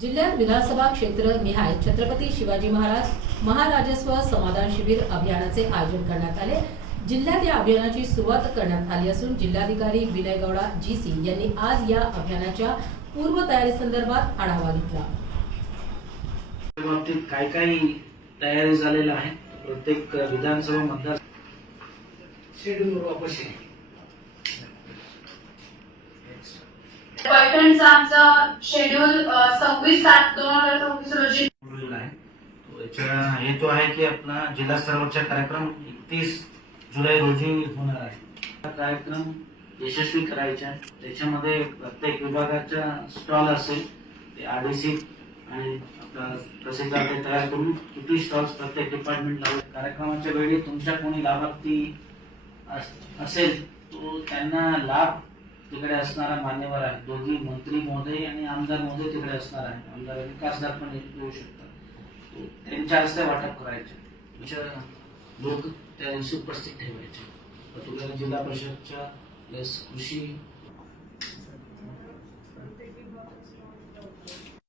जिल्ह्यात विधानसभा क्षेत्र निहाय छत्रपती शिवाजी महाराज महाराजस्व समाधान शिबिर अभियानाचे आयोजन करण्यात आले। जिल्ह्यात या अभियानाची सुरुवात करण्यात आली असून जिल्हाधिकारी विनय गौडा जीसी यांनी आज या अभियानाच्या पूर्व तयारी संदर्भात आढावा घेतला। बाबतीत काय काय तयारी झालेला आहे, प्रत्येक विधानसभा मतदार शेड्यूल वापस पैठणचा आमचा शेड्यूल 26/7/2024 रोजी आहे। तो याचा हेतू आहे की आपला जिल्हा स्तरावरचा कार्यक्रम 31 जुलै रोजी होणार आहे। हा कार्यक्रम यशस्वी करायचा आहे। त्याच्यामध्ये प्रत्येक विभागाचा स्टॉल असेल, ते आरडीसी आणि आपला तहसीलदार ते तयार करून किती स्टॉल्स प्रत्येक डिपार्टमेंटला कार्यक्रमाच्या वेळी तुमच्या कोणी लाभार्थी असेल तो त्यांना लाभ तिकडे असणारा मान्यवर आहे, दोघी मंत्री महोदय आणि आमदार महोदय तिकडे असणार आहे। आमदार आणि खासदार पण येऊ शकतात। त्यांच्या हस्ते वाटप करायचे, लोक त्या दिवशी उपस्थित ठेवायचे। तुम्हाला जिल्हा परिषदच्या कृषी